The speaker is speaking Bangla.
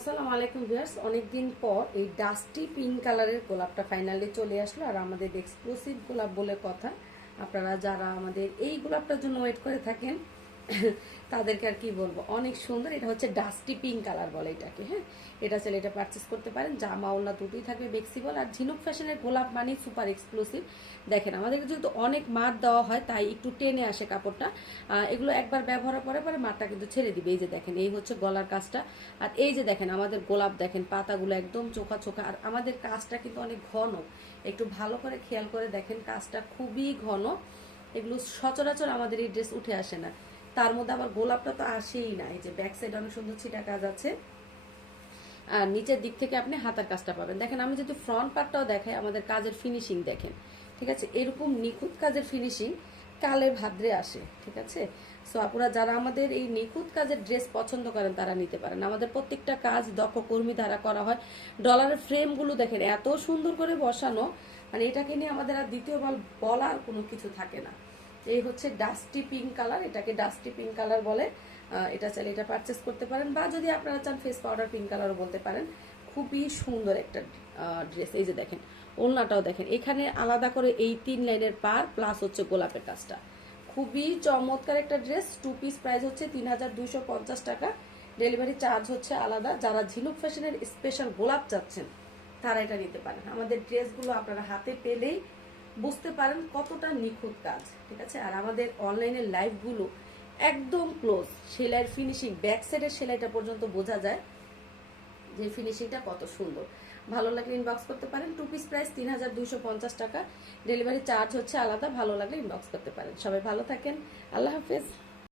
আসসালামু আলাইকুম ভিউয়ার্স, অনেকদিন পর এই ডাস্টি পিঙ্ক কালারের গোলাপটা ফাইনালি চলে আসলো। আর আমাদের এক্সক্লুসিভ গোলাপ বলে কথা, আপনারা যারা আমাদের এই গোলাপটার জন্য ওয়েট করে থাকেন তাদেরকে আর কি বলবো, অনেক সুন্দর। এটা হচ্ছে ডাস্টি পিঙ্ক কালার বলে এটাকে। হ্যাঁ, এটা চাইলে এটা পারচেস করতে পারেন। জামা ওড়না দুটোই থাকবে ফ্লেক্সিবল। আর ঝিনুক ফ্যাশনের গোলাপ মানে সুপার এক্সক্লুসিভ। দেখেন আমাদের যেহেতু অনেক মার দেওয়া হয় তাই একটু টেনে আসে কাপড়টা। এগুলো একবার ব্যবহারের পরে পরে মারটা কিন্তু ছেড়ে দিবে। এই যে দেখেন, এই হচ্ছে গলার কাজটা। আর এই যে দেখেন আমাদের গোলাপ, দেখেন পাতাগুলো একদম চোখা চোখা। আর আমাদের কাজটা কিন্তু অনেক ঘন, একটু ভালো করে খেয়াল করে দেখেন, কাজটা খুবই ঘন। এগুলো সচরাচর আমাদের এই ড্রেস উঠে আসে না। তার মধ্যে আবার গোলাপটা তো আসেই না। এই যে ব্যাক সাইড অনেক সুন্দর ছিটা কাজ আছে। আর নিচের দিক থেকে আপনি হাতার কাজটা পাবেন। দেখেন আমি যদি ফ্রন্ট পার্টটাও দেখাই, আমাদের কাজের ফিনিশিং দেখেন, ঠিক আছে। এরকম নিখুঁত কাজের ফিনিশিং কালে ভাদ্রে আসে, ঠিক আছে। সো আপনারা যারা আমাদের এই নিখুঁত কাজের ড্রেস পছন্দ করেন তারা নিতে পারেন। আমাদের প্রত্যেকটা কাজ দক্ষ কর্মী দ্বারা করা হয়। ডলারের ফ্রেমগুলো দেখেন এত সুন্দর করে বসানো, মানে এটাকে নিয়ে আমাদের আর দ্বিতীয়বার বলার কোনো কিছু থাকে না। এই হচ্ছে ডাস্টি পিঙ্ক কালার, এটাকে ডাস্টি পিঙ্ক কালার বলে। এটা চাইলে এটা পারচেস করতে পারেন, বা যদি আপনারা চান ফেস পাউডার পিঙ্ক কালারও বলতে পারেন। খুবই সুন্দর একটা ড্রেস। এই যে দেখেন ওড়নাটাও দেখেন, এখানে আলাদা করে এই 3 লাইনের পার প্লাস হচ্ছে গোলাপের কাজটা। খুবই চমৎকার একটা ড্রেস। 2 পিস প্রাইস হচ্ছে 3250 টাকা। ডেলিভারি চার্জ হচ্ছে আলাদা। যারা ঝিনুক ফ্যাশনের স্পেশাল গোলাপ চাচ্ছেন তারা এটা নিতে পারেন। আমাদের ড্রেসগুলো আপনারা হাতে পেলেই বুঝতে পারেন কতটা নিখুঁত কাজ, ঠিক আছে। আর আমাদের অনলাইনের লাইভগুলো একদম ক্লোজ, সেলাইয়ের ফিনিশিং ব্যাক সাইডের সেলাইটা পর্যন্ত বোঝা যায় যে ফিনিশিংটা কত সুন্দর। ভালো লাগলে ইনবক্স করতে পারেন। 2 পিস প্রাইস 3250 টাকা। ডেলিভারি চার্জ হচ্ছে আলাদা। ভালো লাগলে ইনবক্স করতে পারেন। সবাই ভালো থাকেন। আল্লাহ হাফেজ।